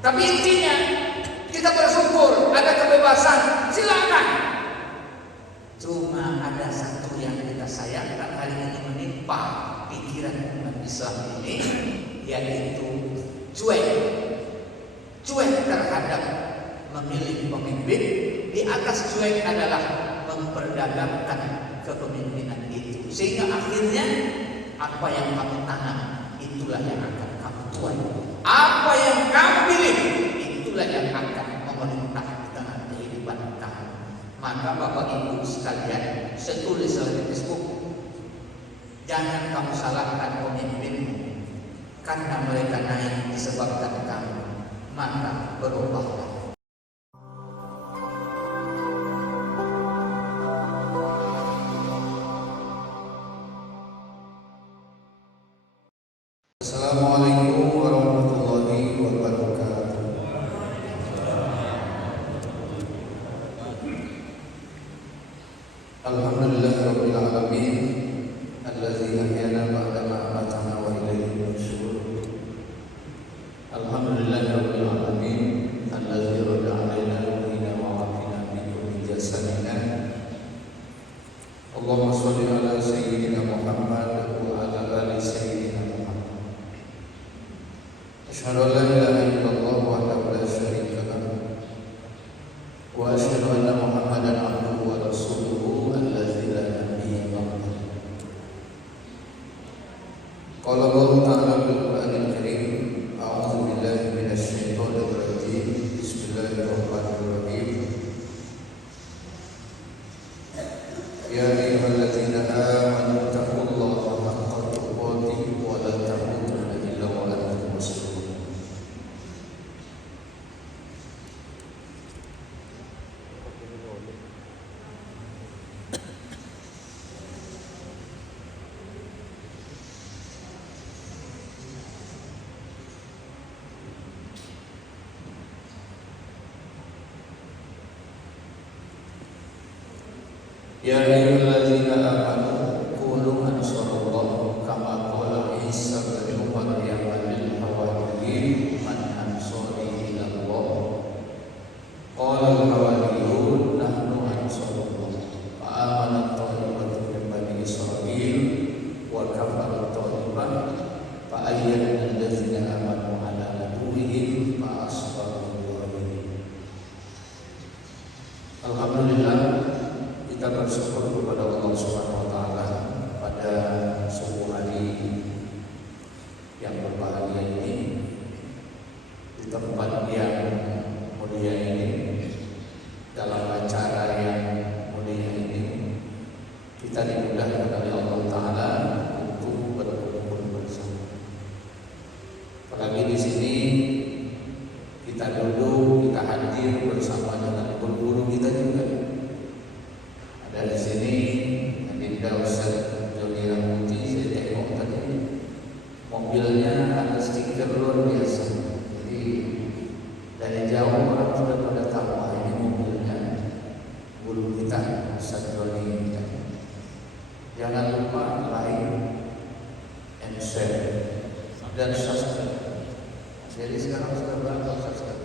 Tapi intinya kita bersyukur ada kebebasan, silakan. Cuma ada satu yang kita sayangkan hari ini menimpa pikiran umat Islam ini, yaitu cuek terhadap memilih pemimpin. Di atas cuek adalah memperdagangkan kepemimpinan itu, sehingga akhirnya apa yang kamu tanam itulah yang akan kamu tuai. Apa yang kamu pilih itulah yang akan memerintah di tengah kehidupan kamu. Maka Bapak Ibu sekalian, setulis di Facebook, jangan kamu salahkan pemimpinmu karena mereka naik disebabkan kamu, maka berubahlah. Assalamualaikum warahmatullahi wabarakatuh. Alhamdulillahirabbil alamin allazi ahyana ba'da ma amatana wa ilaihi nusyur. Alhamdulillahirabbil alamin allazi radda 'alaina ruhina wa 'afina min kulli jasadina. Allahumma shalli ala sayyidina Muhammad wa ala ali sayyidina Muhammad. Asyhadu an la ilaha illallah wahdahu la syarika lahu wa asyhadu anna Muhammadan abduhu wa rasuluhu allazi la nabiyya ba'dahu. Qala Allah ta'ala fil Qur'anil Karim, a'udzu billahi minasy syaithanir rajim. Bismillahirrahmanirrahim. Ya ayyuhalladzina amanu taqullaha haqqa tuqatih wa la tamutunna illa wa antum muslimun. Ya ayyuhalladzina amanu qulu ansarullah kama qala Isa bin Maryam lil hawariyyin man ansari ila Allah. Qala al hawariyun nahnu ansarullah. Fa amana ta'ifatun min bani Israil wa kafara ta'ifah fa ayyadna alladzina amanu ala aduwwihim fa asbahu dhahirin. Alhamdulillah, kita bersyukur kepada Allah Subhanahu wa taala pada subuh hari yang berbahagia ini, di tempat yang mulia ini, dalam acara yang mulia ini, kita dimudahkan oleh Allah taala untuk berkumpul bersama. Apalagi di sini kita duduk, kita hadir bersama dengan guru-guru kita juga. Dari sini Adinda Ustaz Joni Rambuti, saya tengok tadi mobilnya ada stiker luar biasa. Jadi dari jauh orang sudah pada tahu ini mobilnya guru kita Ustaz Joni. Jangan lupa like and share dan subscribe. Jadi sekarang sudah berapa subscribe?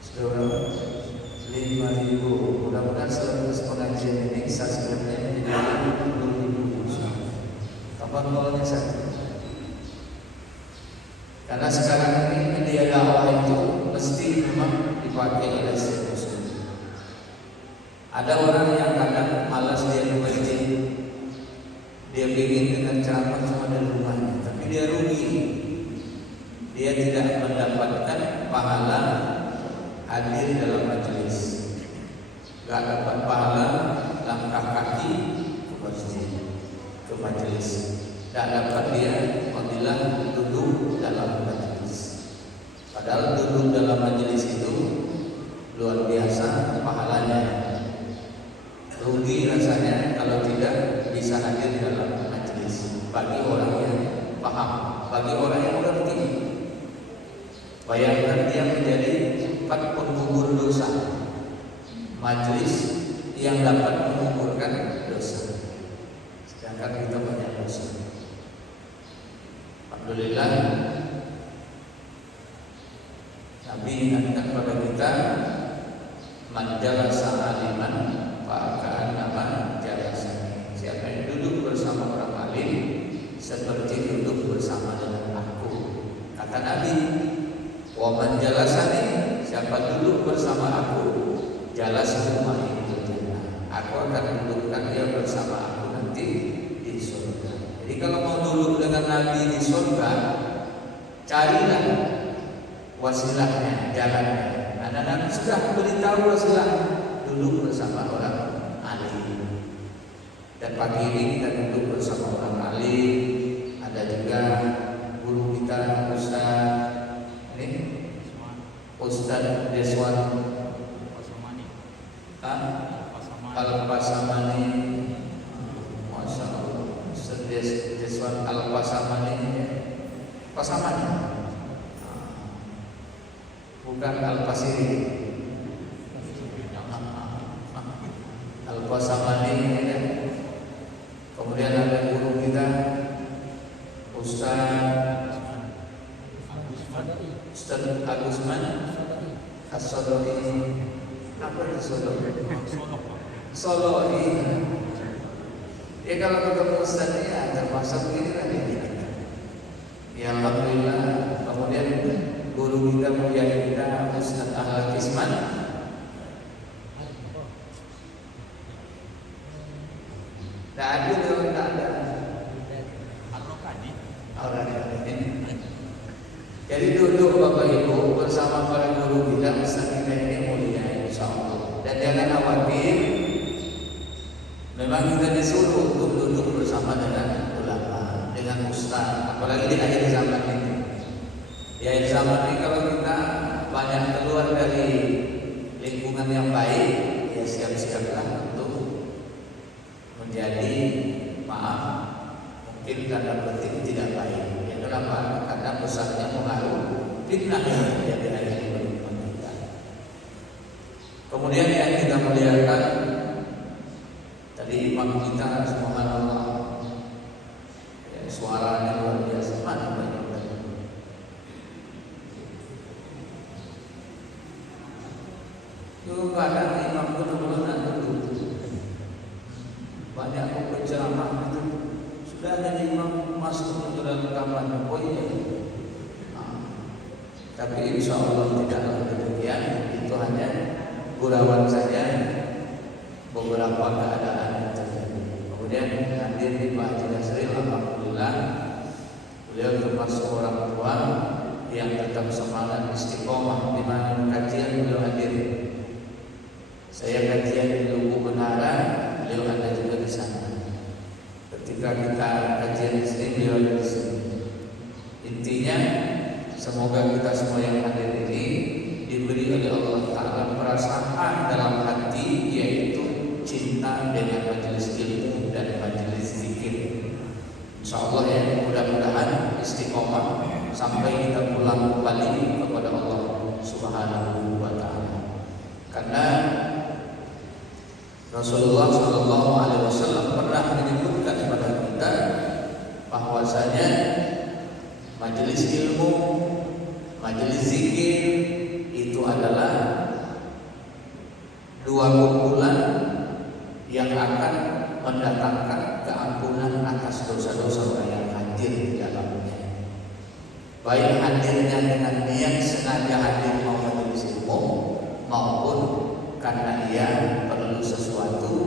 Sudah berapa? 5.000. Mudah-mudahan selepas pengajian ini subscribe-nya jadi 20.000. Kapan mulanya satu? Karena sekarang ini media dakwah itu mesti memang dipakai oleh setiap muslim. Ada orang yang kadang malas dia ke masjid, dia bikin dengan ceramah cuma dari rumahnya, tapi dia rugi. Dia tidak mendapatkan pahala hadir dalam majelis, gak dapat pahala langkah kaki ke masjid, ke majelis, gak dapat dia fadilah duduk dalam majelis. Padahal duduk dalam majelis itu luar biasa pahalanya. Rugi rasanya kalau tidak bisa hadir dalam majelis. Bagi orang yang paham, bagi orang yang mengerti, bayangkan dia menjadi tempat pengubur dosa, majelis yang dapat menguburkan dosa, sedangkan kita banyak dosa. Alhamdulillah Nabi ingatkan pada kita, man jalasa aliman fa'ka'annama jalasa. Siapa yang duduk bersama orang alim seperti duduk bersama dengan aku. Kata Nabi, wa man jalasani, siapa duduk bersama aku, jalasa ma'i fil jannah. Aku akan dudukkan dia bersama aku nanti di surga. Jadi kalau mau duduk dengan Nabi di surga, carilah wasilahnya, jalannya. Karena Nabi sudah beritahu wasilahnya, duduk bersama orang alim. Dan pagi ini kita duduk bersama orang alim. Ada juga guru kita Ustaz Deswan Al-Pasamani. Masya Allah, Ustaz Deswan Al-Pasamani. Pasamani, bukan Al-Pasiri. Al-Pasamani ya. Kemudian ada guru kita Ustaz Agusman As-Sodoi. Apa itu Sodoi? Sodoi. Ya kalau ketemu Ustaz ya termasuk ini lah dia. Ya alhamdulillah. Kemudian guru kita mulia kita Ustaz Ahlak Isman. Tak ada kalau tak ada. Orang ini. Jadi duduk Bapak Ibu bersama para guru kita, Ustaz kita ini mulia insyaallah. Dan jangan khawatir, memang kita disuruh untuk duduk bersama dengan ulama, dengan ustaz, apalagi di akhir zaman ini. Di akhir zaman ini kalau kita banyak keluar dari lingkungan yang baik, ya siap-siaplah untuk menjadi mungkin tanda petik tidak baik. Ya kenapa? Karena besarnya pengaruh fitnah yang terjadi akhir lingkungan kita. Kemudian yang kita melihatkan tadi imam kita subhanallah, ya, suaranya luar biasa, mana banyak. Itu kadang imam benar-benar duduk. Banyak penceramah itu sudah ada imam masuk ke dalam kamar poinnya. Tapi insya Allah tidak demikian. Itu hanya gurauan saja beberapa keadaan yang terjadi. Kemudian hadir di Masjid Asril, alhamdulillah beliau termasuk orang tua yang tetap semangat istiqomah di mana kajian beliau hadir. Saya kajian di Lubu Menara, beliau ada juga di sana. Ketika kita kajian di sini, beliau ada di sini. Intinya, semoga kita semua yang hadir ini diberi oleh Allah Ta'ala perasaan dalam hati, yaitu cinta dengan majelis ilmu dan majelis zikir. Insya Allah ya, mudah-mudahan istiqomah sampai kita pulang kembali kepada Allah Subhanahu wa Ta'ala. Karena Rasulullah Shallallahu Alaihi Wasallam pernah menyebutkan kepada kita bahwasanya majelis ilmu, majelis zikir itu adalah dua kumpulan yang akan mendatangkan keampunan atas dosa-dosa orang yang hadir di dalamnya. Baik hadirnya dengan niat sengaja hadir mau majelis ilmu maupun karena dia perlu sesuatu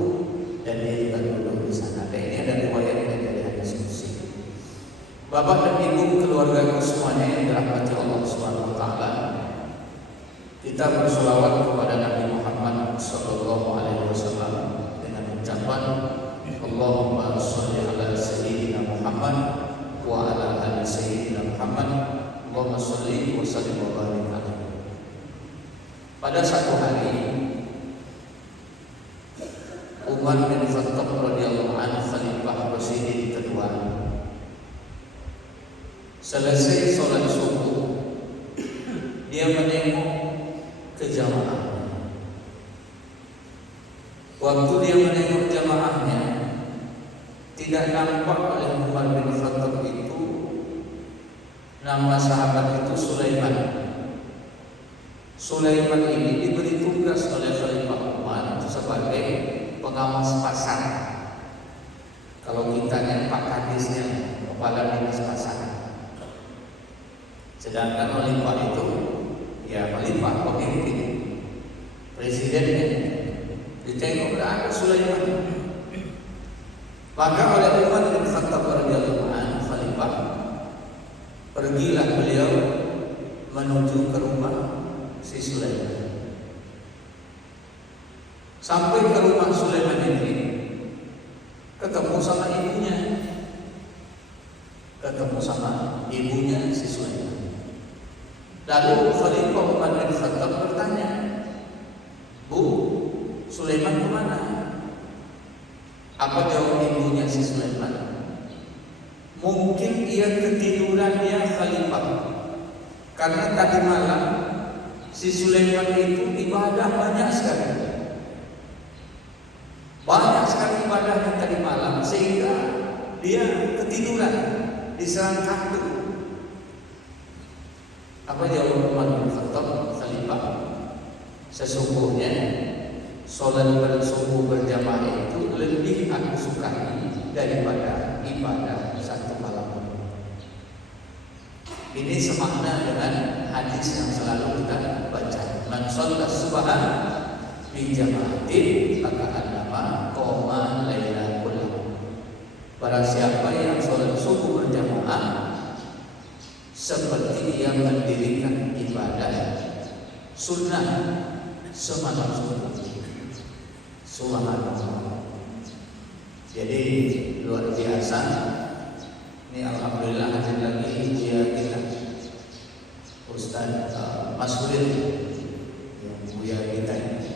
dan dia juga duduk di sana. Dan ini ada riwayat dari hadis Qudsi. Bapak dan Ibu keluarga semuanya yang dirahmati Allah Subhanahu wa Ta'ala, kita berselawat kepada Nabi Muhammad sallallahu alaihi wasallam dengan ucapan Allahumma shalli ala sayyidina Muhammad wa ala ali sayyidina Muhammad. Allahumma shalli wa sallim wa barik alaihi. Pada satu hari Umar bin Khattab radhiyallahu anhu, khalifah Rasyidin kedua, selesai sholat subuh, dia menengok ke jamaah. Waktu dia menengok jamaahnya, tidak nampak oleh Umar bin Khattab itu nama sahabat itu Sulaiman. Sulaiman ini diberi tugas oleh Khalifah Umar sebagai pengawas pasar. Kalau kitanya Pak Kadisnya, kepala dinas pasar. Sedangkan Khalifah itu ya Khalifah pemimpin, presidennya. Ditengok ada Sulaiman. Maka oleh Umar bin Khattab radhiyallahu anhu Khalifah, pergilah beliau menuju ke rumah si Sulaiman. Sampai ke rumah Sulaiman ini, ketemu sama ibunya. Ketemu sama ibunya si Sulaiman. Lalu Khalifah Umar bin Khattab bertanya, "Bu, Sulaiman kemana?" Apa jawab ibunya si Sulaiman? "Mungkin ia ketiduran ya Khalifah. Karena tadi malam si Sulaiman itu ibadah banyak sekali. Banyak sekali ibadahnya tadi malam sehingga dia ketiduran, diserang kantuk." Apa jawab Umar bin Khattab Khalifah? "Sesungguhnya sholat subuh berjamaah itu lebih aku sukai daripada ibadah satu malam." Ini semakna dengan hadis yang selalu kita baca. Man shalla subha fi jama'atin faka'annama qama laila kullahu. Barang siapa yang sholat subuh berjamaah seperti yang mendirikan ibadah sunnah semalam subuh. Subhanallah. Jadi luar biasa. Ini alhamdulillah hadir lagi buya kita, Ustaz Mas'udin, yang buya kita ini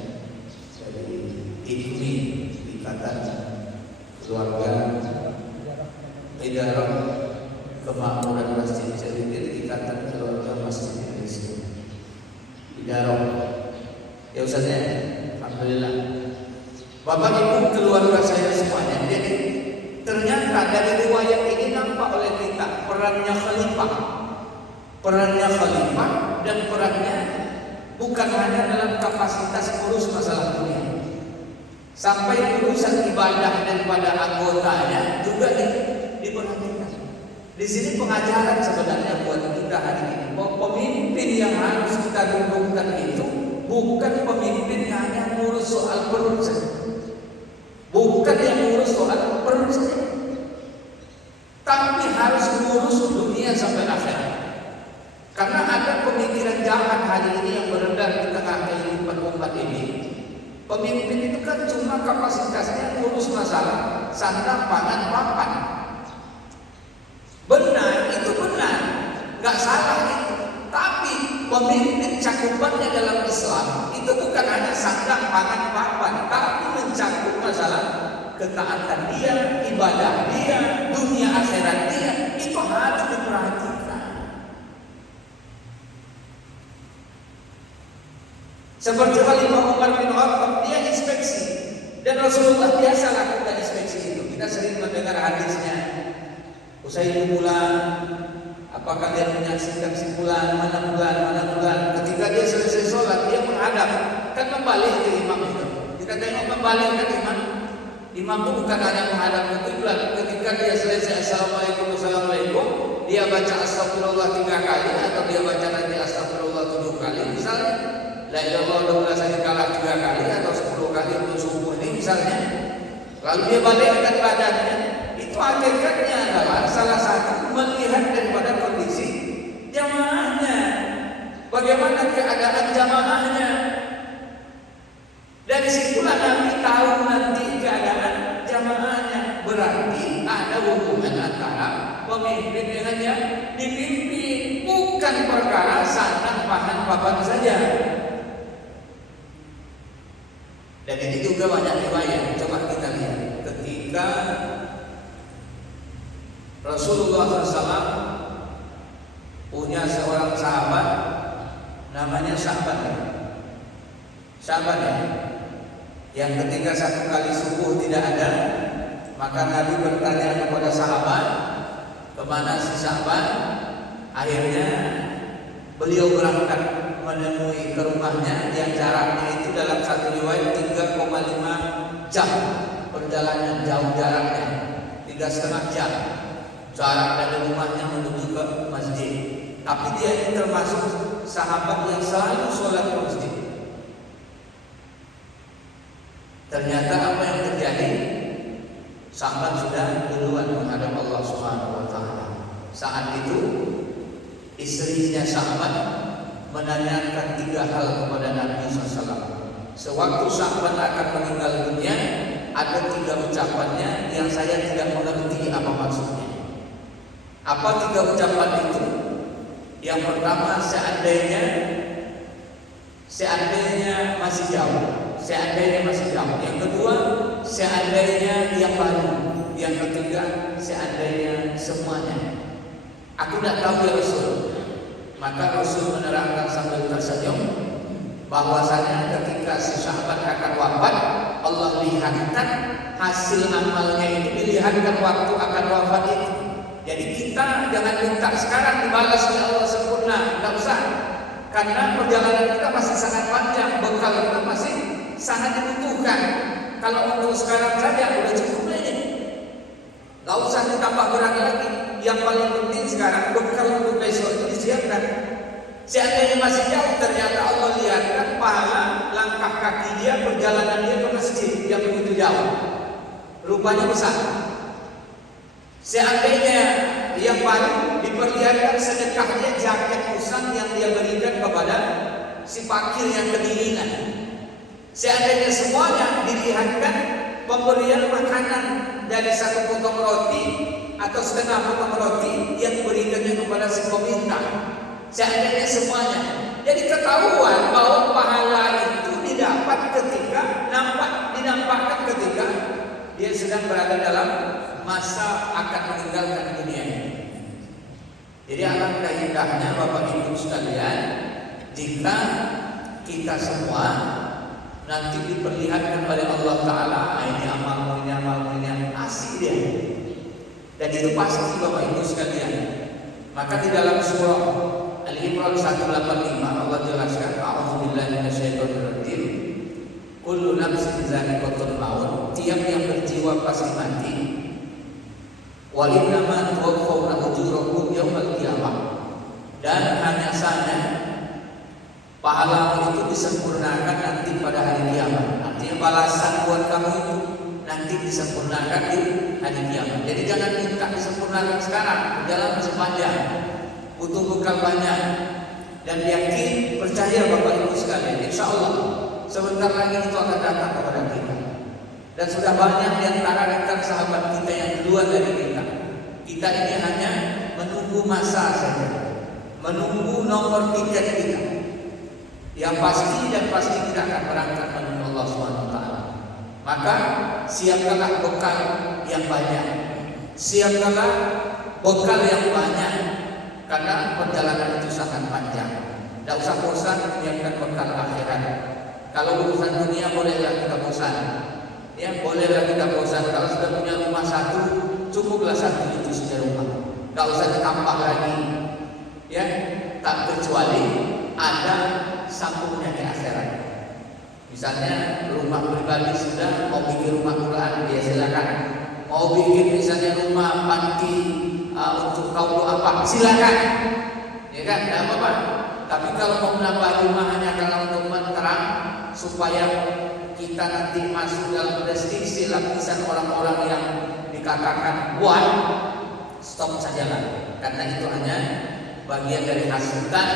dari IKMI, Ikatan Keluarga Idarah Kemakmuran Masjid Jalidir, Ikatan Keluarga Masjid Indonesia Idarah. Ya Ustaz ya, alhamdulillah. Bapak Ibu keluarga saya semuanya, jadi ternyata dari riwayat ini nampak oleh kita perannya Khalifah dan perannya bukan hanya dalam kapasitas urus masalah dunia, sampai urusan ibadah daripada anggotanya juga diperhatikan. Di sini pengajaran sebenarnya buat kita hari ini, bahwa pemimpin yang harus kita dukungkan itu bukan pemimpin yang hanya ngurus soal perut saja. Bukan yang ngurus soal perut saja, tapi harus ngurus dunia sampai akhirat. Karena ada pemikiran jahat hari ini yang beredar di tengah kehidupan umat ini. Pemimpin itu kan cuma kapasitasnya ngurus masalah sandang, pangan, papan. Benar, itu benar, nggak salah itu. Tapi pemimpin cakupannya dalam Islam itu bukan hanya sandang, pangan, papan, tapi mencakup masalah ketaatan dia, ibadah dia, dunia akhirat dia. Itu harus diperhatikan. Seperti Khalifah Umar bin Khattab, dia inspeksi, dan Rasulullah biasa lakukan inspeksi itu. Kita sering mendengar hadisnya. Usai bulan, apakah dia menyaksikan si bulan, mana bulan. Ketika dia selesai sholat, dia menghadap, kan membalik ke imam itu. Kita tengok membalik ke imam. Imam itu bukan hanya menghadap ke kiblat. Ketika dia selesai assalamualaikum, dia baca astagfirullah 3 kali, atau dia baca nanti astagfirullah 7 kali misalnya. La ilaha illallah kalah 3 kali atau 10 kali untuk subuh ini misalnya. Lalu dia balikkan badannya. Itu hakikatnya adalah salah satu melihat daripada kondisi jamaahnya, bagaimana keadaan jamaahnya. Dari situlah Nabi tahu nanti keadaan jamaahnya. Berarti ada hubungan antara pemimpin dengan yang dipimpin, bukan perkara sandang, pangan, papan saja. Dan ini juga banyak riwayat. Coba kita lihat ketika Rasulullah SAW punya seorang sahabat namanya Sya'ban ya, yang ketika satu kali subuh tidak ada, maka Nabi bertanya kepada sahabat, kemana si Sya'ban? Akhirnya beliau berangkat menemui ke rumahnya yang jaraknya itu dalam satu riwayat 3,5 jam perjalanan, jauh jaraknya 3,5 jam jarak dari rumahnya menuju ke masjid. Tapi dia ini termasuk sahabat yang selalu sholat ke masjid. Ternyata apa yang terjadi? Sahabat sudah duluan menghadap Allah Subhanahu wa taala. Saat itu istrinya sahabat menanyakan 3 hal kepada Nabi SAW. Sewaktu sahabat akan meninggal dunia, ada 3 ucapannya yang saya tidak mengerti apa maksudnya. Apa 3 ucapan itu? Yang pertama, seandainya masih jauh. Seandainya masih jauh. Yang kedua, seandainya dia baru. Yang ketiga, seandainya semuanya. Aku tidak tahu ya Rasul. Maka Rasul menerangkan sambil tersenyum bahwasanya ketika si sahabat akan wafat, Allah lihatkan hasil amalnya itu, dilihatkan waktu akan wafat itu. Jadi kita jangan minta sekarang dibalas oleh Allah sempurna, tidak usah. Karena perjalanan kita masih sangat panjang, bekal kita masih sangat dibutuhkan. Kalau untuk sekarang saja sudah cukup ini, tidak usah ditambah berat lagi. Yang paling penting sekarang bekal untuk besok itu disiapkan. Seandainya masih jauh, ternyata Allah lihatkan pahala langkah kaki dia, perjalanan dia ke masjid yang begitu jauh, rupanya besar. Seandainya yang baru, diperlihatkan sedekahnya jaket usang yang dia berikan kepada si fakir yang kedinginan. Seandainya semuanya, dilihatkan pemberian makanan dari 1 potong roti atau setengah potong roti yang diberikannya kepada si peminta. Seandainya semuanya, jadi ketahuan bahwa pahala itu didapat ketika dinampakkan ketika dia sedang berada dalam masa akan meninggalkan dunia ini. Jadi alangkah indahnya Bapak Ibu sekalian jika kita semua nanti diperlihatkan oleh Allah Ta'ala, ini amalmu, ini amalmu, ini asik dia. Dan itu pasti Bapak Ibu sekalian. Maka di dalam surah Al-Imran 185 Allah jelaskan, a'udzubillahi minasyaitonir rajim, kullu nafsin dha'iqatul maut, tiap yang berjiwa pasti mati. Wa innama tuwaffawna ujurakum yaumal qiyamah, dan hanya saja pahala itu disempurnakan nanti pada hari kiamat. Artinya balasan buat kamu itu nanti disempurnakan di hari kiamat. Jadi jangan minta disempurnakan sekarang, jalan masih panjang, butuh bekal banyak, dan yakin, percaya Bapak Ibu sekalian, insya Allah sebentar lagi itu akan datang kepada kita. Dan sudah banyak di antara rekan sahabat kita yang duluan dari kita. Kita ini hanya menunggu masa saja, menunggu nomor tiket kita. Yang pasti dan pasti kita akan berangkat menuju Allah SWT. Maka siapkanlah bekal yang banyak, siapkanlah bekal yang banyak, karena perjalanan itu sangat panjang. Tidak usah bosan menyiapkan bekal akhirat. Kalau urusan dunia bolehlah kita bosan, ya bolehlah kita bosan. Kalau sudah punya rumah 1, cukuplah 1 itu sudah rumah. Tidak usah ditambah lagi, ya. Tak kecuali ada sambungnya di akhirat. Misalnya rumah pribadi sudah, mau bikin rumah Quran, ya silakan. Mau bikin misalnya rumah panti untuk kaum apa, silakan. Ya kan, tidak apa-apa. Tapi kalau mau menambah rumah hanya karena untuk menerang supaya kita nanti masuk dalam destinasi lapisan orang-orang yang dikatakan buat, stop sajalah. Karena itu hanya bagian dari hasutan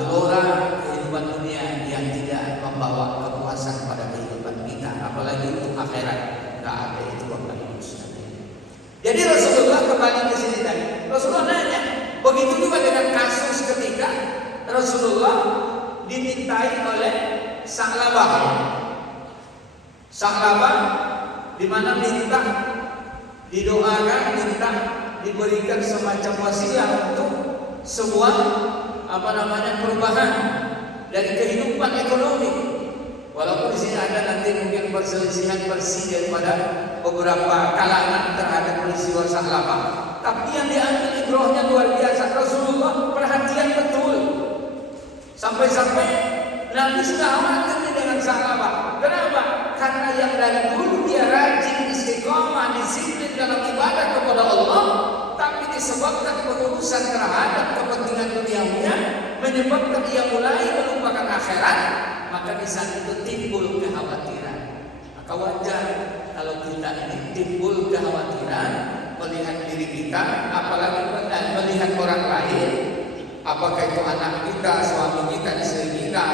gelora kehidupan dunia yang tidak membawa kepuasan pada kehidupan kita, apalagi untuk akhirat. Tidak ada itu Bapak Ibu sekalian. Jadi Rasulullah kembali ke sini tadi. Rasulullah nanya, begitu juga dengan kasus ketika Rasulullah dimintai oleh Sa'labah. Sa'labah di mana minta didoakan, minta diberikan semacam wasilah untuk sebuah perubahan dari kehidupan ekonomi. Walaupun di sini ada nanti mungkin perselisihan versi daripada beberapa kalangan terhadap peristiwa Sa'labah, tapi yang diambil ibrohnya luar biasa. Rasulullah perhatian betul sampai Sampai-sampai Nabi sudah khawatir dengan sahabat. Kenapa? Karena yang dari dulu dia rajin, istiqomah, disiplin dalam ibadah kepada Allah, tapi disebabkan pengurusan terhadap kepentingan duniawinya menyebabkan dia mulai melupakan akhirat, maka di saat itu timbul kekhawatiran. Maka wajar kalau kita ini timbul kekhawatiran melihat diri kita, apalagi melihat orang lain, apakah itu anak kita, suami kita, istri kita,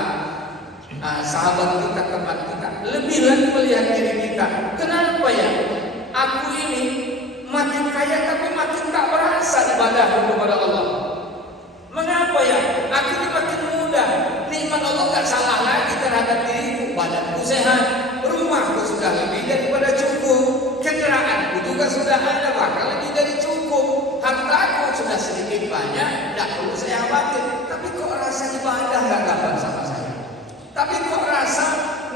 sahabat kita, teman kita, lebih lagi melihat diri kita. Kenapa ya? Aku ini makin kaya tapi makin tak berasa ibadah kepada Allah. Mengapa ya? Aku ini makin muda, nikmat Allah tak salah lagi terhadap diriku. Badanku sehat, rumahku sudah lebih daripada cukup, kendaraanku juga sudah ada bahkan lebih dari cukup, hartaku sudah sedikit banyak, tak perlu saya khawatir. Tapi kok rasa ibadah gak dapat sama saya? Tapi kok rasa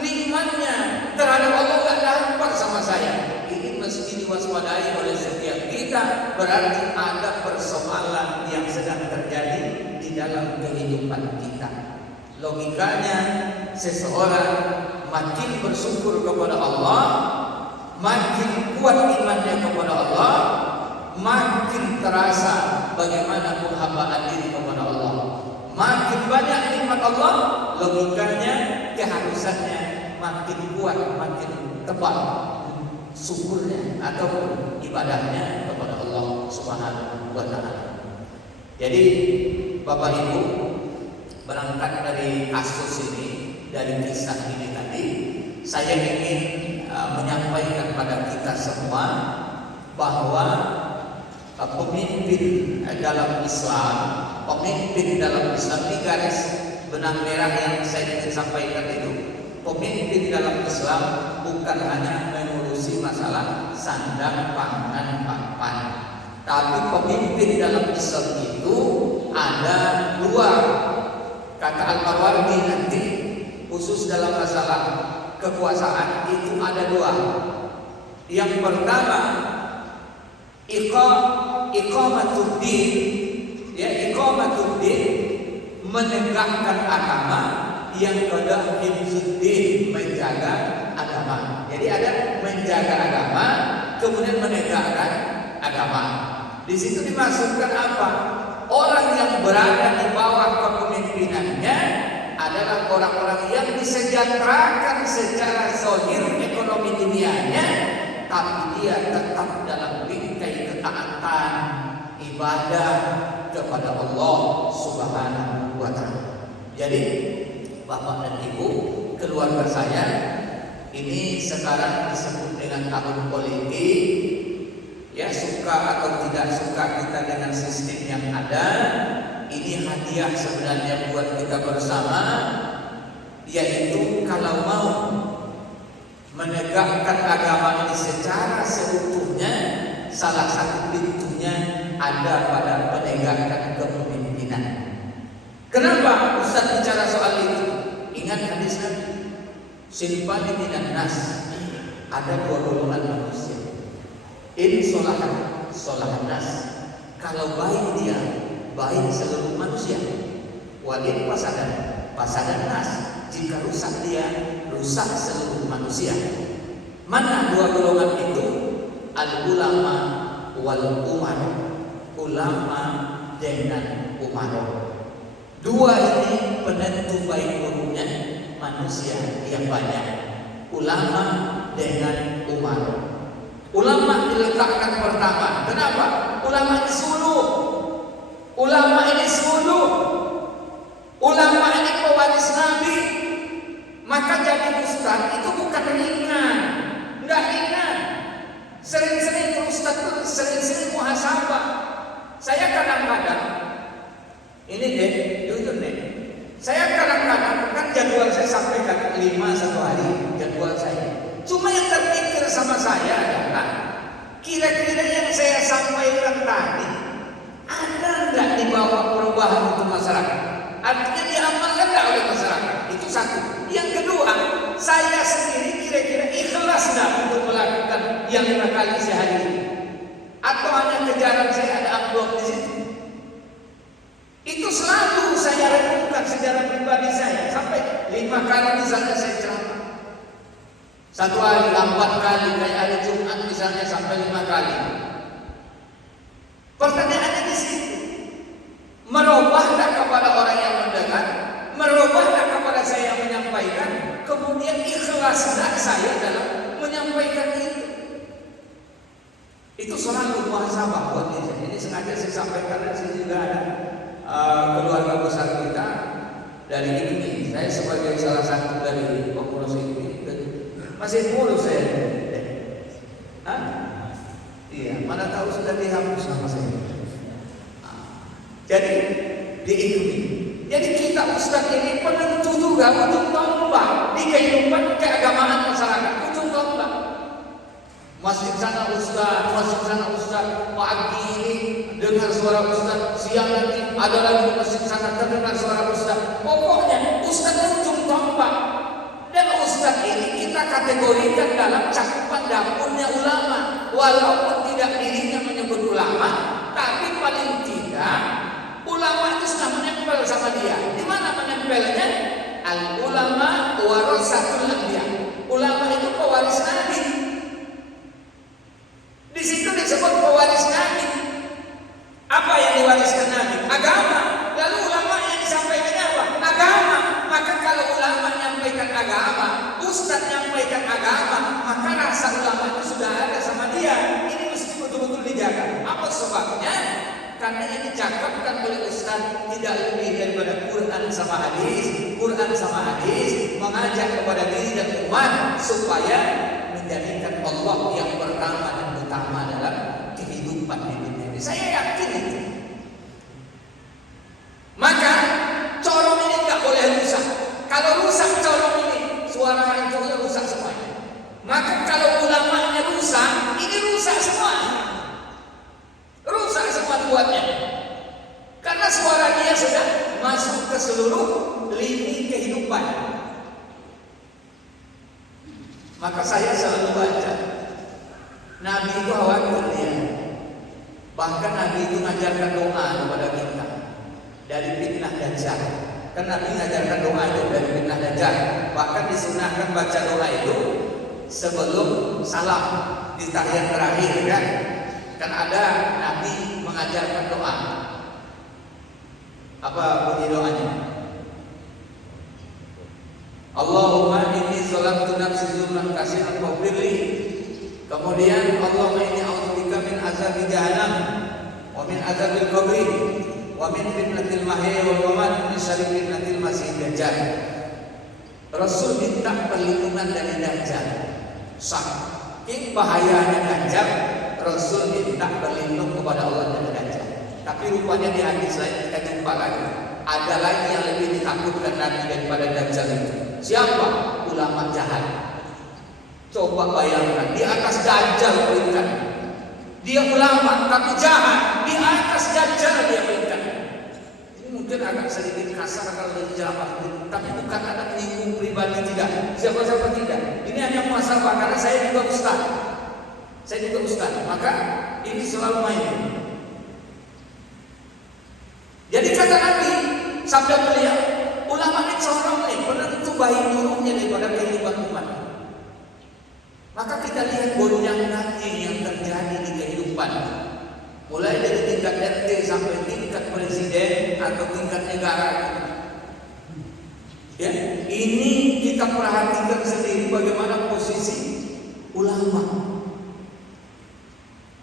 nikmatnya terhadap Allah gak dapat sama saya? Ini mesti diwaspadai oleh setiap kita. Berarti ada persoalan yang sedang terjadi di dalam kehidupan kita. Logikanya, seseorang makin bersyukur kepada Allah, makin kuat imannya kepada Allah, makin terasa bagaimana penghambaan diri kepada Allah. Makin banyak nikmat Allah, logikanya, keharusannya makin kuat, makin tebal syukurnya atau ibadahnya kepada Allah Subhanahu wa Ta'ala. Jadi Bapak Ibu, berangkat dari kasus ini, dari kisah ini tadi, saya ingin menyampaikan pada kita semua bahwa pemimpin dalam Islam di garis benang merah yang saya ingin sampaikan itu, pemimpin dalam Islam bukan hanya mengurusi masalah sandang, pangan, papan, tapi pemimpin dalam Islam itu ada dua. Kata Al-Mawardi nanti khusus dalam masalah kekuasaan itu ada dua. Yang pertama iqamatuddin, ya, iqamatuddin, menegakkan agama. Yang kedua hifzuddin, menjaga agama. Jadi ada menjaga agama, kemudian menegakkan agama. Di situ dimaksudkan apa? Orang yang berada di bawah kepemimpinannya adalah orang-orang yang disejahterakan secara zahir ekonomi dunianya, tapi dia tetap dalam bingkai ketaatan ibadah kepada Allah Subhanahu wa Ta'ala. Jadi Bapak dan Ibu, keluarga saya ini sekarang disebut dengan tahun politik. Ya, suka atau tidak suka kita dengan sistem yang ada, ini hadiah sebenarnya buat kita bersama, yaitu kalau mau menegakkan agama ini secara seutuhnya, salah satu pintunya ada pada penegakan kepemimpinan. Kenapa Ustaz bicara soal itu? Ingat hadis Nabi, sinfani minan nas, ada dua golongan manusia. Ini solahan nas. Kalau baik dia, baik seluruh manusia. Wadin pasadan nas. Jika rusak dia, rusak seluruh manusia. Mana dua golongan itu? Al-ulama wal umar. Ulama dengan umar. Dua ini penentu baik buruknya manusia yang banyak. Ulama dengan umar. Ulama diletakkan pertama. Kenapa? Ulama ini suluh. Ulama ini suluh. Ulama ini pewaris Nabi. Maka jadi ustaz itu bukan ringan. Tidak ringan. Sering-sering ustaz itu sering-sering muhasabah. Saya kadang-kadang, ini deh, jujur deh, saya kadang-kadang kan jadwal saya sampaikan 5 satu hari jadwal saya. Cuma yang terpikir sama saya adalah kira-kira yang saya sampaikan tadi ada nggak dibawa perubahan untuk masyarakat? Artinya diamalkan nggak oleh masyarakat? Itu satu. Yang kedua, saya sendiri kira-kira ikhlas nggak untuk melakukan yang 5 kali sehari ini? Atau hanya kejaran saya ada amplop di situ? Itu selalu saya renungkan secara pribadi. pribadi saya sampai 5 kali misalnya saya ceramah. Satu hari 4 kali, kayak hari Jumat misalnya sampai 5 kali. Pertanyaannya di situ, merubahlah kepada orang yang mendengar, merubahlah kepada saya yang menyampaikan, kemudian ikhlaslah saya dalam menyampaikan itu. Itu selalu muhasabah buat diri. Ini sengaja saya sampaikan, dan saya juga ada keluarga besar kita dari ini. Saya sebagai salah satu dari pengurus ini masih mulus saya. Hah? Iya, mana tahu sudah dihapus nama saya. Jadi di ini. Jadi kita Ustaz ini penentu juga ujung tombak di kehidupan keagamaan masyarakat. Ujung tombak. Masjid sana Ustaz, masjid sana Ustaz. Pagi ini dengar suara Ustaz, siang nanti ada lagi masjid sana terdengar suara Ustaz. Pokoknya Ustaz ujung tombak. Dan Ustaz ini kita kategorikan dalam cakupan dapurnya ulama. Walaupun tidak dirinya menyebut ulama, tapi paling tidak ulama itu sudah menempel sama dia. Di mana menempelnya? Al ulama warasatul anbiya. Ulama itu pewaris Nabi. Di situ disebut pewaris Nabi. Apa yang diwariskan Nabi? Agama. Lalu ulama yang disampaikannya apa? Agama. Maka kalau ulama menyampaikan agama, ustaz menyampaikan agama, maka rasa ulama itu sudah ada sama dia. Ini mesti betul-betul dijaga. Apa sebabnya? Karena ini dicakapkan oleh ustaz tidak lebih daripada Quran sama hadis, Quran sama hadis, mengajak kepada diri dan umat supaya menjadikan Allah yang pertama dan utama dalam kehidupan di dunia ini. Saya yakin itu. Maka corong ini nggak boleh rusak. Kalau rusak corong ini, suara hancurnya rusak semuanya. Maka kalau ulamanya rusak, ini rusak semua. Rusak semua buatnya. Karena suara dia sudah masuk ke seluruh lini kehidupan. Maka saya selalu baca, Nabi itu khawatir dia. Bahkan Nabi itu mengajarkan doa kepada kita dari fitnah dajjal. Kan Nabi mengajarkan doa itu dari fitnah dajjal. Bahkan disunahkan baca doa itu sebelum salam di tahiyat terakhir kan. Kan ada Nabi mengajarkan doa. Apa bunyi doanya? Allahumma inni zalamtu nafsi zulman katsiran faghfirli. Kemudian Allahumma inni a'udzubika min azabi jahannam wa min azabil qabri wa min fitnatil mahya wal mamat min syarri fitnatil masiihid dajjal. Rasul minta perlindungan dari dajjal. Saking bahayanya dajjal, Rasul minta berlindung kepada Allah dari dajjal. Tapi rupanya di hadis lain kita jumpa lagi, ada lagi yang lebih ditakutkan Nabi daripada dajjal itu. Siapa? Ulama jahat. Coba bayangkan, di atas dajjal peringkat. Dia ulama tapi jahat, di atas dajjal dia peringkat. Ini mungkin agak sedikit kasar kalau dijawab, tapi bukan ada menyinggung pribadi, tidak. Siapa-siapa tidak. Ini hanya muhasabah karena saya juga ustaz. Saya juga ustaz, maka ini selalu main. Jadi kata Nabi, sabda beliau, ulama ini corong nih, penentu baik buruknya daripada kehidupan umat. Maka kita lihat gonjang-ganjing yang terjadi di kehidupan, mulai dari tingkat RT sampai tingkat presiden atau tingkat negara. Ya, ini kita perhatikan sendiri bagaimana posisi ulama.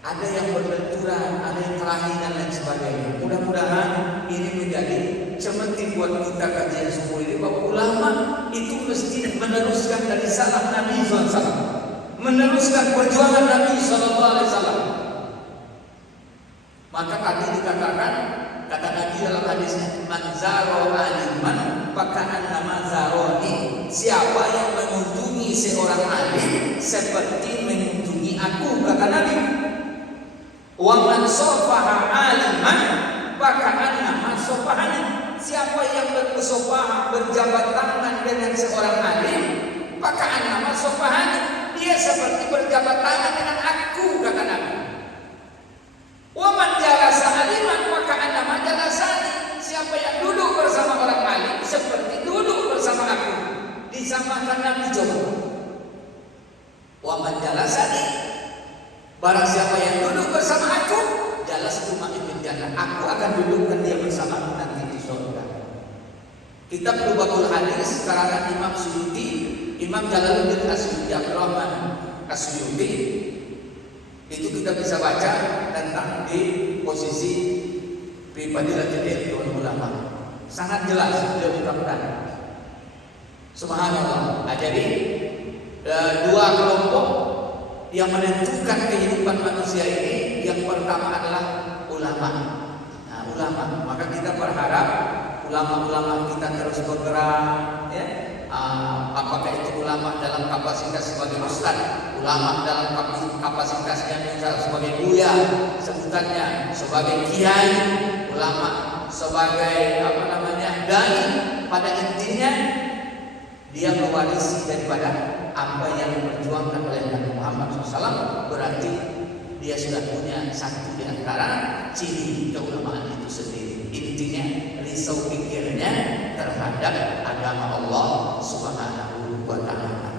Ada yang berbenturan, ada yang kelahi dan lain sebagainya. Mudah-mudahan ini menjadi cemetik buat kita kajian subuh ini, bahwa ulama itu mesti meneruskan dari salaf Nabi SAW, meneruskan perjuangan Nabi SAW. Maka tadi dikatakan, kata Nabi dalam hadisnya, man zaro aliman pakaian nama zaroni. Siapa yang mengunjungi seorang alim seperti mengunjungi aku, kata Nabi. Wa man sofaha aliman pakaian nama sofahani. Siapa yang bermusofah, berjabat tangan dengan seorang alim, pakaian nama sofahani, dia seperti berjabat tangan dengan aku, kata Nabi. Wa man jalasa aliman pakaian nama jalasani. Siapa yang duduk bersama orang alim seperti Kitab Lubabul Hadis karangan Imam Suyuti, Imam Jalaluddin Asyuti Abdurrahman Asyuti, itu kita bisa baca tentang di posisi Fadilatul Ilmi Ulama. Sangat jelas beliau ungkapkan. Subhanallah. Nah, jadi dua kelompok yang menentukan kehidupan manusia ini, yang pertama adalah ulama. Nah, ulama. Maka kita berharap ulama-ulama kita terus bergerak, ya. Apakah itu ulama dalam kapasitas sebagai ustaz, ulama dalam kapasitasnya misal sebagai buya, sebutannya sebagai kiai, ulama sebagai dai. Pada intinya dia mewarisi daripada apa yang diperjuangkan oleh Nabi Muhammad SAW. Berarti dia sudah punya satu di antara ciri keulamaan itu sendiri. Intinya risau pikirnya terhadap agama Allah Subhanahu wa Ta'ala.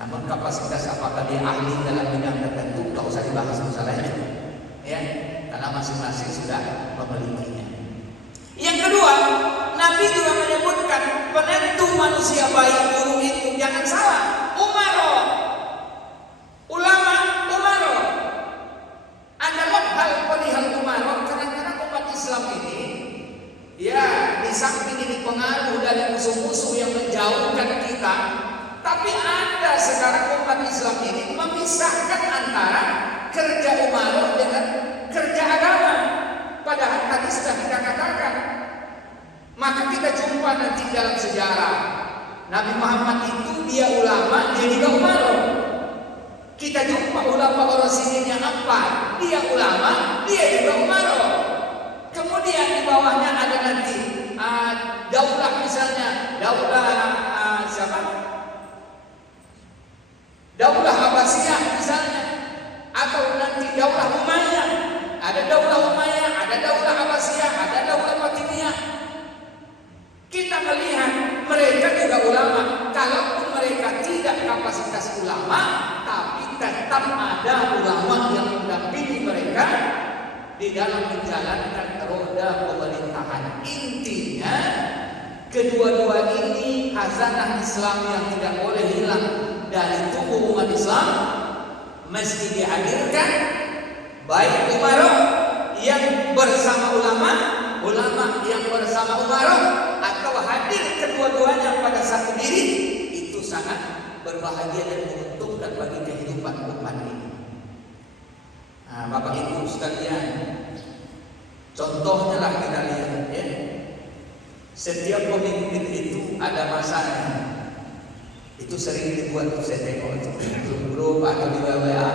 Namun kapasitas apakah dia ahli dalam bidang tertentu tak usah dibahas masalahnya, ya, karena masing-masing sudah memilikinya. Yang kedua, Nabi juga menyebutkan penentu manusia baik buruk itu jangan salah, umaro. Ulama umaro adalah hal perihal umaro. Kadang-kadang umat Islam ini, ya, di samping ini pengaruh dari musuh-musuh yang menjauhkan kita, tapi ada sekarang umat Islam ini memisahkan antara kerja umaro dengan kerja agama. Padahal tadi sudah kita katakan. Maka kita jumpa nanti dalam sejarah Nabi Muhammad itu dia ulama, dia juga umaro. Kita jumpa ulama orang sininya apa? Dia ulama, dia juga umaro. Kemudian di bawahnya ada nanti daulah, misalnya daulah siapa? Daulah Abbasiyah misalnya, atau nanti daulah Umayyah. Ada daulah Umayyah, ada daulah Abbasiyah, ada daulah Fatimiyah. Kita melihat mereka juga ulama. Kalaupun mereka tidak kapasitas ulama, tapi tetap ada ulama yang mendampingi mereka di dalam menjalankan roda pemerintahan. Intinya kedua-dua ini khazanah Islam yang tidak boleh hilang dari tubuh umat Islam, mesti dihadirkan, baik umaro yang bersama ulama, ulama yang bersama umaro, atau hadir kedua-duanya pada satu diri. Itu sangat berbahagia dan menguntungkan bagi kehidupan umat ini. Nah, Bapak Ibu sekalian, contohnya lah kita lihat, ya. Setiap pemimpin itu ada masanya. Itu sering dibuat, saya tengok itu grup atau di WA.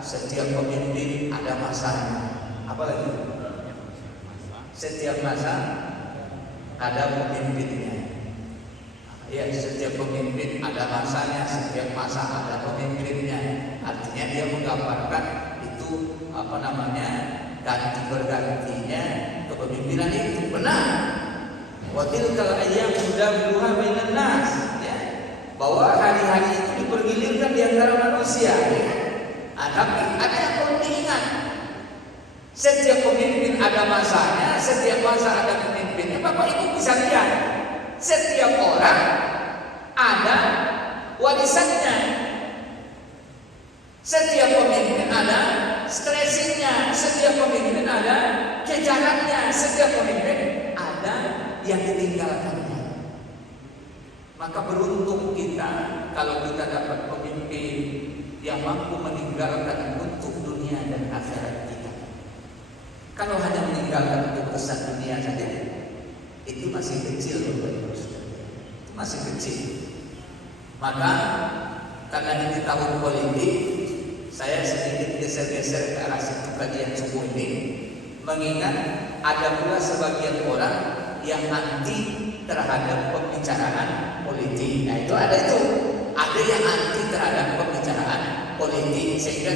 Setiap pemimpin ada masanya. Apa lagi? Setiap masa ada pemimpinnya. Ya, setiap pemimpin ada masanya, setiap masa ada pemimpinnya. Artinya dia menggambarkan itu ganti bergantinya kepemimpinan itu. Benar. Wa tilkal ayyam nudawiluha bainan nas, ya. Bahwa hari-hari itu dipergilirkan di antara manusia, ya. Tapi ada yang perlu diingat. Setiap pemimpin ada masanya, setiap masa ada pemimpinnya. Bapak Ibu bisa lihat, setiap orang ada warisannya. Setiap pemimpin ada stressingnya, setiap pemimpin ada kejarannya, setiap pemimpin ada yang ditinggalkannya. Maka beruntung kita kalau kita dapat pemimpin yang mampu meninggalkan untuk dunia dan akhirat kita. Kalau hanya meninggalkan untuk urusan dunia saja, itu masih kecil, itu masih kecil. Maka karena ini tahun politik, saya sedikit geser-geser ke arah situ kajian subuh ini, mengingat ada pula sebagian orang yang anti terhadap pembicaraan politik. Nah, itu ada yang anti terhadap pembicaraan politik, sehingga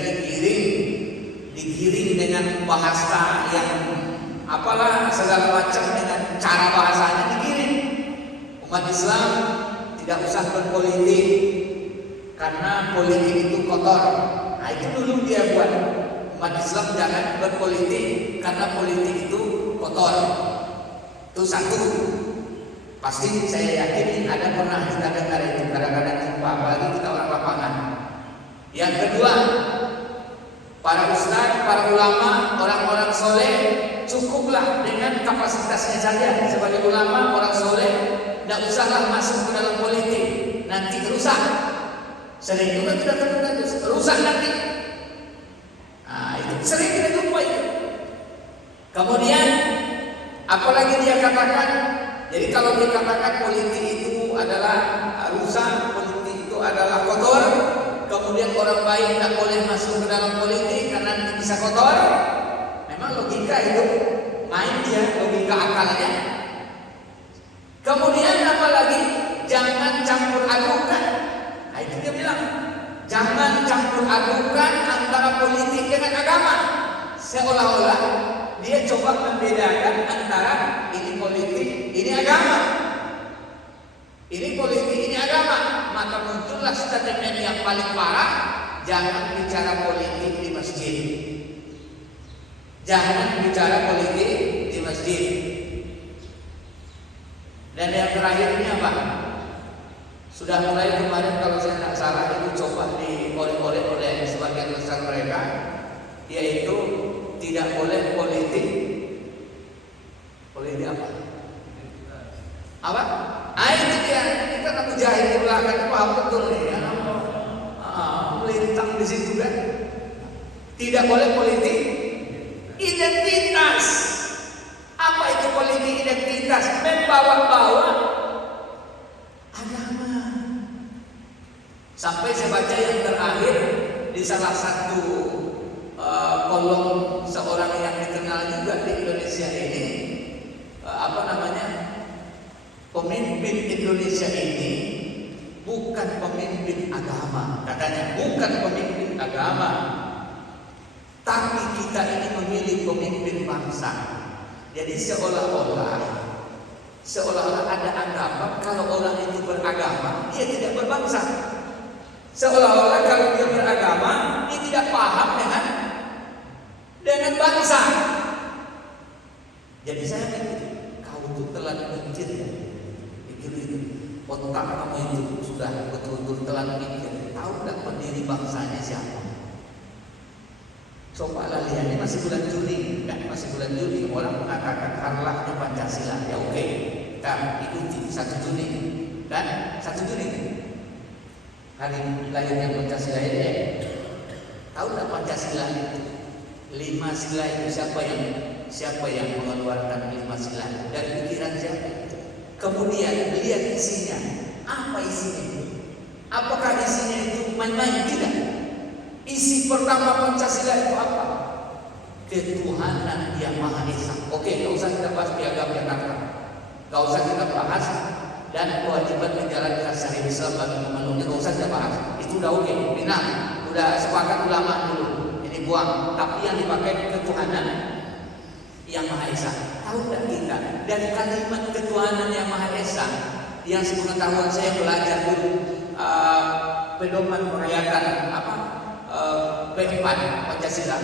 digiring dengan bahasa yang apalah segala macam, dengan cara bahasanya digiring. Umat Islam tidak usah berpolitik karena politik itu kotor. Nah, itu dulu dia buat. Umat Islam jangan berpolitik karena politik itu kotor. Itu satu. Pasti saya yakin ada pernah kita dengar itu kadang-kadang jumpa, apalagi kita orang lapangan. Yang kedua, para ustaz, para ulama, orang-orang soleh cukuplah dengan kapasitasnya saja sebagai ulama, orang soleh. Tidak usahlah masuk ke dalam politik, nanti rusak. Sering juga kita temukan rusak nanti. Nah, itu sering kita jumpa itu. Kemudian apalagi dia katakan, jadi kalau dia katakan politik itu adalah rusak, politik itu adalah kotor, kemudian orang baik tidak boleh masuk ke dalam politik karena nanti bisa kotor. Memang logika itu main dia, logika akalnya. Kemudian apalagi jangan campur adukan. Nah, itu dia bilang, jangan campur adukan antara politik dengan agama. Seolah-olah dia coba membedakan antara ini politik, ini agama. Ini politik, ini agama. Maka muncullah statement yang paling parah, jangan bicara politik di masjid. Jangan bicara politik di masjid. Dan yang terakhir ini apa? Sudah mulai kemarin kalau saya tidak salah itu coba dioleh-oleh oleh sebagian besar mereka, yaitu tidak boleh politik apa? Apa? Itu dia. Ini kan aku jahit di belakang, paham betul nih. Melintang di situ kan. Tidak boleh politik identitas. Apa itu politik identitas? Membawa-bawa agama. Sampai saya baca yang terakhir di salah satu kolom seorang yang dikenal juga di Indonesia ini, pemimpin Indonesia ini bukan pemimpin agama, katanya bukan pemimpin agama, tapi kita ini memilih pemimpin bangsa. Jadi seolah-olah ada anggapan kalau orang itu beragama dia tidak berbangsa. Seolah-olah kalau dia beragama dia tidak paham dengan bangsa. Jadi saya pikir kau itu telah mikir ya, pikir itu otak kamu itu sudah betul-betul telah mikir. Tahu nggak pendiri bangsanya siapa? Cobalah lihat, ini masih bulan Juni, kan? Masih bulan Juni. Orang mengatakan harlahnya Pancasila, ya oke, kita ikuti 1 Juni, kan? 1 Juni hari lahirnya Pancasila ini. Tahu nggak Pancasila itu? 5 sila itu siapa yang mengeluarkan 5 sila dari pikiran siapa? Kemudian lihat isinya, apa isinya? Apakah isinya itu main-main? Tidak. Isi pertama Pancasila itu apa? Ketuhanan yang Maha Esa. Oke, nggak usah kita bahas piagam Jakarta, nggak usah kita bahas dan kewajiban menjalankan syariat Islam bagi memenuhi, nggak usah kita bahas. Itu udah oke, benar, udah sepakat ulama dulu. Ini buang. Tapi yang dipakai ketuhanan yang Maha Esa. Tahu nggak kita dari kalimat ketuhanan yang Maha Esa yang sepengetahuan saya belajar dulu pedoman merayakan P4 Pancasila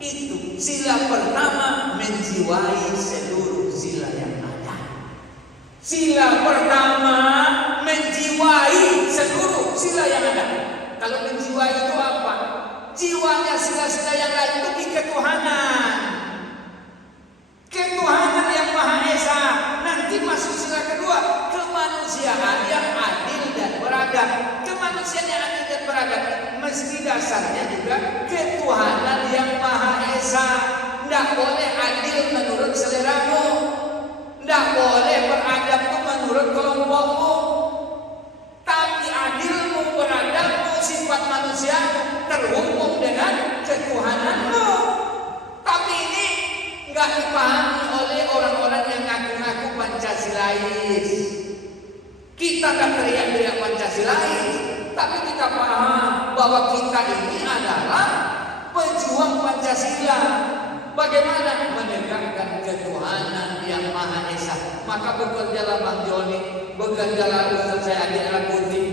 itu sila pertama menjiwai seluruh sila yang ada. Sila pertama menjiwai seluruh sila yang ada. Kalau menjiwai itu apa? Jiwanya sila-sila yang lain itu di ketuhanan. Ketuhanan yang Maha Esa. Nanti masuk sila kedua, kemanusiaan yang adil dan beradab. Kemanusiaan yang adil dan beradab mesti dasarnya juga ketuhanan yang Maha Esa. Tidak boleh adil menurut seleramu, tidak boleh beradab itu menurut kelompokmu, tapi adilmu, beradabmu, sifat manusia terhubung dengan ketuhananmu. Tapi ini nggak dipahami oleh orang-orang yang ngaku-ngaku Pancasilais. Kita nggak teriak-teriak Pancasilais, tapi kita paham bahwa kita ini adalah pejuang Pancasila. Bagaimana menegakkan ketuhanan yang Maha Esa? Maka bekerjalah Bang Joni, bekerjalah Ustaz saya Adi Alabuddin,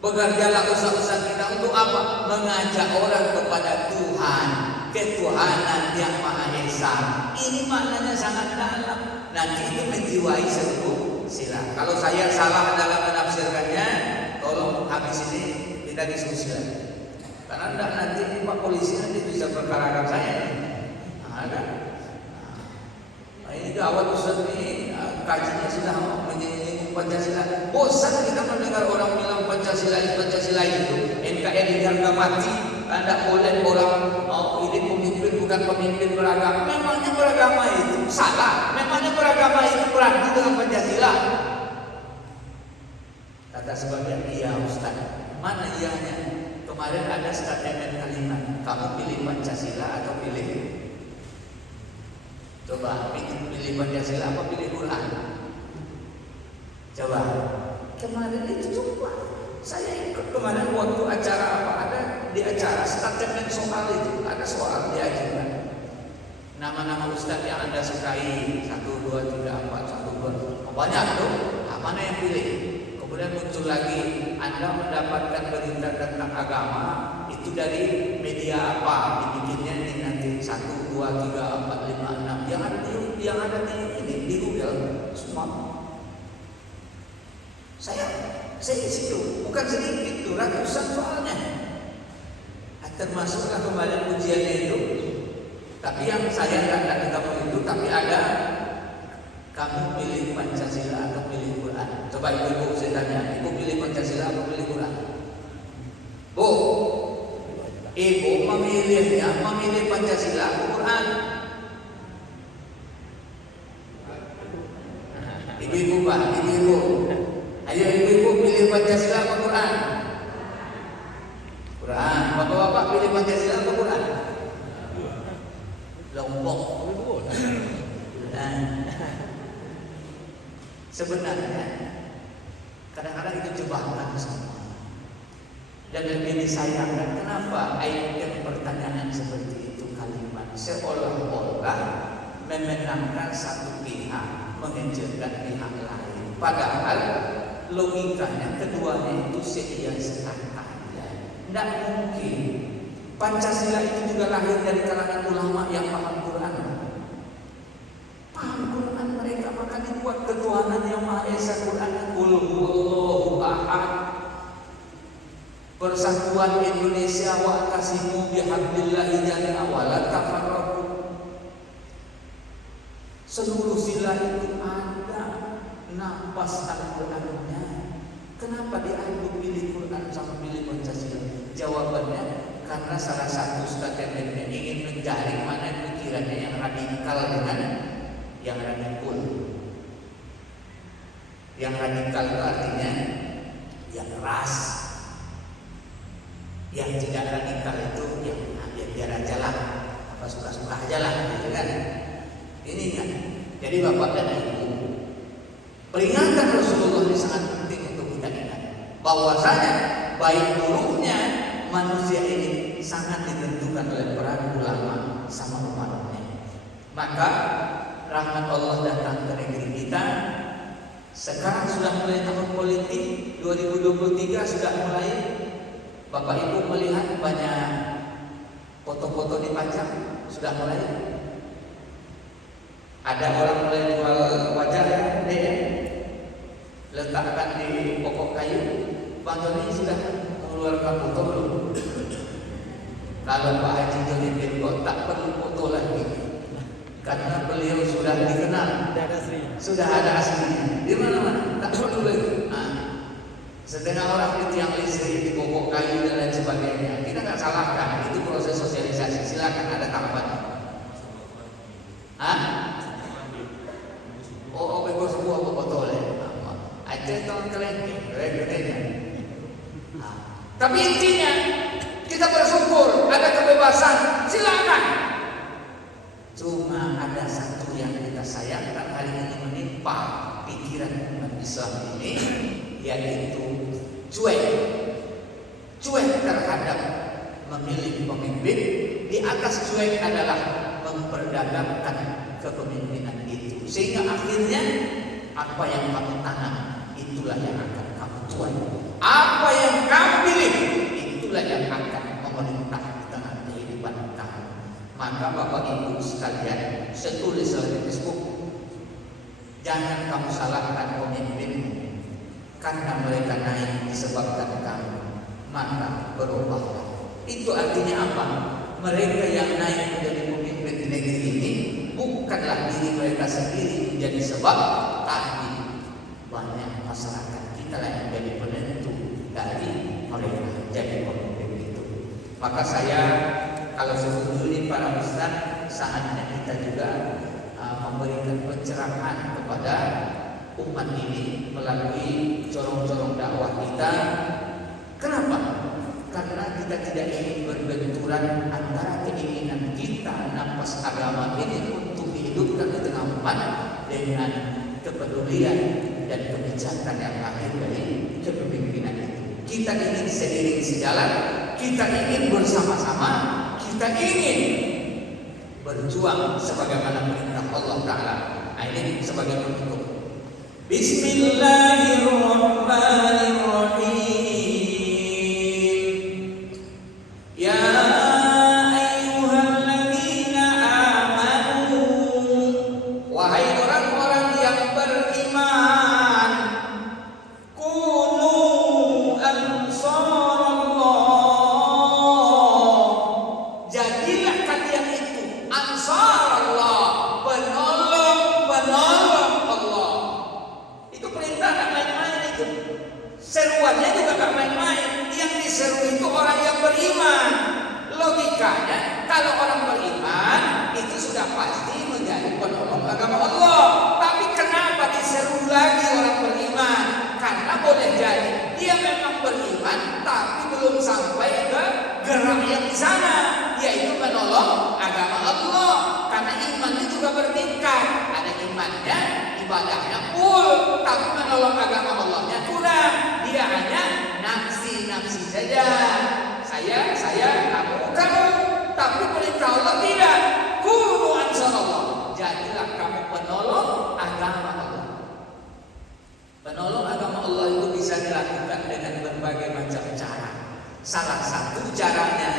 bekerjalah usaha-usaha kita untuk apa? Mengajak orang kepada Tuhan, ketuhanan yang Maha Esa. Ini maknanya sangat dalam. Nanti itu menjiwai seluruh sila. Kalau saya salah dalam menafsirkannya, tolong habis ini kita diskusi lagi. Karena enggak nanti Pak Polisi nanti bisa perkarakan saya. Ada. Nah, ini gawat Ustaz ini kajinya sudah menyinggung Pancasila. Bosan kita mendengar orang bilang Pancasila itu NKRI harga mati. Anda boleh orang ini pemimpin bukan pemimpin beragama. Memangnya beragama itu salah? Memangnya beragama itu berarti dengan Pancasila? Kata sebabnya iya Ustaz. Mana iyanya? Kemarin ada statement kalimat, kamu pilih Pancasila atau pilih? Coba pilih Pancasila apa pilih Quran? Coba. Kemarin itu coba. Saya ikut kemarin waktu acara apa ada di acara statement soal itu ada soal diajukan. Nama-nama ustaz yang Anda sukai 1, 2, 3, 4, 1, 2 banyak tuh. Mana yang pilih? Kemudian muncul lagi Anda mendapatkan berita tentang agama itu dari media apa? Dibikinnya ini nanti 1, 2, 3, 4, 5, 6 yang ada di Google semua. Saya isi itu bukan sedikit tuh ratusan soalnya. Termasuklah kemarin ujiannya itu. Tapi yang saya nggak kamu itu, tapi ada kamu pilih Pancasila atau pilih Quran. Coba ibu saya tanya, ibu pilih Pancasila atau pilih Quran? Bu, ibu memilih Pancasila atau Quran? Ibu-ibu Pak, ibu-ibu. Ayo ibu-ibu pilih Pancasila atau Quran? Quran. Bapak-bapak pilih Pancasila atau Quran? Lombok. Nah, sebenarnya kadang-kadang itu jebakan semua. Dan lebih disayangkan kenapa ayatkan pertanyaan seperti itu kalimat seolah-olah memenangkan satu pihak mengejarkan pihak lain. Padahal logikanya keduanya itu seia sekata. Tidak mungkin. Pancasila itu juga lahir dari kalangan ulama yang paham Quran. Paham Quran mereka, maka dibuat ketuhanan yang Maha Esa. Quran Qul huwallahu ahad. Persatuan Indonesia wa'tasimu bihablillahi jami'an wa la tafarraqu. Seluruh sila itu ada nafas Al-Qur'annya. Kenapa diambil pilih Quran sama pilih Pancasila? Jawabannya karena salah satu statementnya ingin mencari mana pikirannya yang radikal dengan yang radikal. Yang radikal itu artinya yang keras. Yang tidak radikal itu yang biar aja lah, apa suka-suka aja lah, gitu kan? Ini kan. Jadi Bapak dan Ibu, peringatan Rasulullah ini sangat penting untuk kita ingat bahwasanya baik buruknya manusia ini sangat ditentukan oleh peran ulama sama umatnya. Maka rahmat Allah datang ke negeri kita. Sekarang sudah mulai tahun politik 2023 sudah mulai. Bapak Ibu melihat banyak foto-foto dipajang sudah mulai. Ada orang mulai jual wajah letakkan di pokok kayu. Bang Joni sudah mengeluarkan foto belum? Kalau Pak Haji Joni Bingo tak perlu foto lagi, karena beliau sudah dikenal, sudah ada aslinya. Di mana-mana tak perlu lagi. Setengah orang di tiang listrik, di pokok kayu dan lain sebagainya. Kita nggak salahkan, itu proses sosialisasi. Silakan ada tahapannya. Bego sebuah botol ya. Aja tahun keren. Tapi intinya kita bersyukur ada kebebasan, silakan. Cuma ada satu yang kita sayangkan hari ini menimpa pikiran umat Islam ini, yaitu cuek terhadap memilih pemimpin. Di atas cuek adalah memperdagangkan kepemimpinan itu, sehingga akhirnya apa yang kamu tanam itulah yang akan kamu tuai. Apa yang kamu pilih itulah yang akan memerintah di tengah kehidupan kamu. Maka Bapak Ibu sekalian, saya tulis di Facebook, Jangan kamu salahkan pemimpinmu, karena mereka naik disebabkan kamu, maka berubahlah. Itu artinya apa? Mereka yang naik menjadi pemimpin di negeri ini bukanlah diri mereka sendiri menjadi sebab, tapi banyak masyarakat kita yang menjadi penentu dari mereka jadi pemimpin itu. Maka saya kalau sebetulnya para ustaz, saatnya kita juga memberikan pencerahan kepada umat ini melalui corong-corong dakwah kita. Kenapa? Karena kita tidak ingin berbenturan antara keinginan kita nafas agama ini untuk dihidupkan di tengah umat dengan kepedulian dan kebijakan yang lahir dari kepemimpinan itu. Kita ingin seiring sejalan, kita ingin bersama-sama, kita ingin berjuang sebagaimana perintah Allah Ta'ala. Ini sebagai penutup. Bismillahirrahmanirrahim. Ya ayyuhalladzina amanu, wahai orang-orang yang beriman, kunu ansarallah, jadilah kalian itu ansarallah, penolong Allah. Itu perintah tak main-main itu. Seruannya juga tak main-main. Yang diseru itu orang yang beriman. Logikanya kalau orang beriman itu sudah pasti menjadi penolong agama Allah. Tapi kenapa diseru lagi orang beriman? Karena boleh jadi dia memang beriman tapi belum sampai ke gerak yang di sana, yaitu menolong agama Allah. Karena imannya juga bertingkat. Ada imannya, ibadahnya full, tapi menolong agama Allahnya kurang. Dia hanya nafsi saja. Saya, kamu. Tapi perintah Allah tidak. Kunu ansarallah. Jadilah kamu penolong agama Allah. Penolong agama Allah itu bisa dilakukan dengan berbagai macam cara. Salah satu caranya,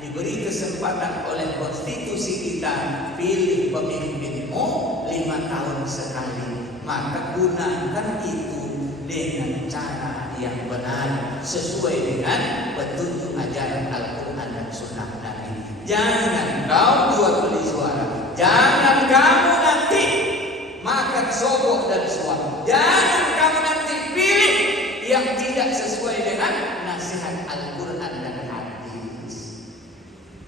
diberi kesempatan oleh konstitusi kita, pilih pemimpinmu 5 tahun sekali. Maka gunakan itu dengan cara yang benar, sesuai dengan petunjuk ajaran Al-Quran dan Sunnah Nabi. Jangan kau jual beli suara, jangan kamu nanti makan sogok dan suap, jangan kamu nanti pilih yang tidak sesuai dengan nasihat Al-Quran dan hadis.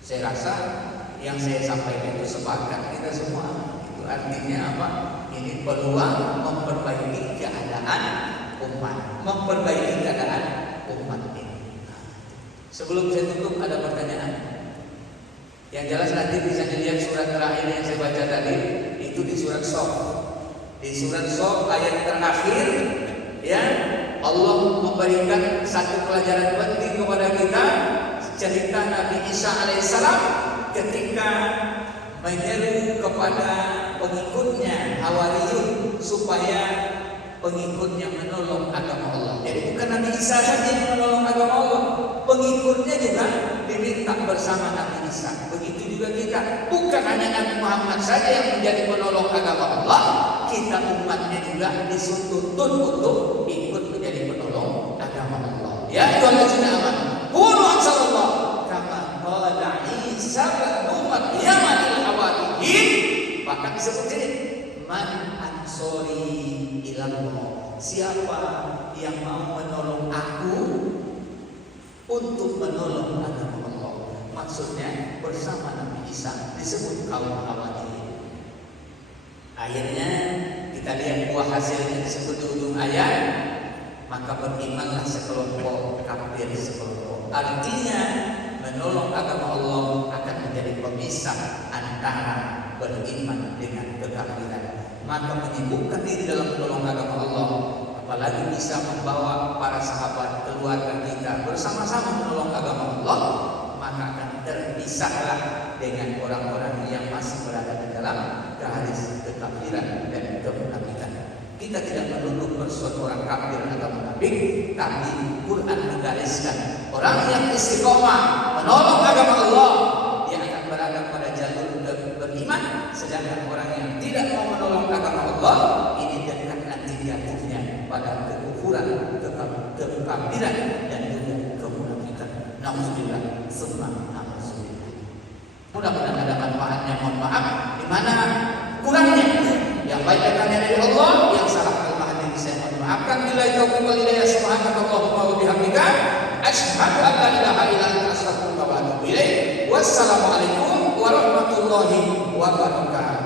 Saya rasa yang saya sampaikan itu sepakat kita semua. Itu artinya apa? Ini peluang memperbaiki keadaan umat, memperbaiki keadaan umat ini. Sebelum saya tutup, ada pertanyaan. Yang jelas nanti bisa dilihat surat terakhir yang saya baca tadi, itu di surat Shaf. Di surat Shaf ayat terakhir, ya, Allah memberikan satu pelajaran penting kepada kita, cerita Nabi Isa alaihissalam ketika menyeru kepada pengikutnya Hawariyun supaya pengikutnya menolong agama Allah. Jadi bukan Nabi Isa saja yang menolong agama Allah, pengikutnya juga diminta bersama Nabi Isa. Begitu juga kita, bukan hanya Nabi Muhammad saja yang menjadi penolong agama Allah, kita umatnya juga dituntut untuk ikut menjadi penolong agama Allah. Ya ayyuhallazina amanu kunu ansarallah kama qala Isa bin Maryam lil hawariyin. Bahkan disebut ini man ansori ilallah, siapa yang mau menolong aku untuk menolong agama Allah. Maksudnya bersama Nabi Isa disebut kaum Hawariyin. Akhirnya kita lihat buah hasilnya disebut di ujung ayat, maka berimanlah sekelompok, kafir sekelompok. Artinya menolong agama Allah akan menjadi pemisah antara beriman dengan kekafiran. Maka menyibukkan diri dalam menolong agama Allah, apalagi bisa membawa para sahabat, keluarga kita bersama-sama menolong agama Allah, maka akan terpisahlah dengan orang-orang yang masih berada di dalam garis kekafiran dan kemunafikan. Kita tidak menuduh persuatu orang kafir atau munafik, tapi Quran menggariskan orang yang istiqomah menolong agama Allah, dia akan berada pada jalur beriman. Sedangkan orang yang tidak mau menolong agama Allah, ini summa amal soleh. Mudah-mudahan ada manfaatnya. Mohon maaf di mana kurangnya. Yang baik datangnya dari Allah, yang salah kelemahan diri saya mohon maafkan. Bila taufiq wal hidayah, subhanakallahumma wa bihamdika, asyhadu an la ilaha illa anta, astaghfiruka wa atubu ilaik. Wassalamualaikum warahmatullahi wabarakatuh.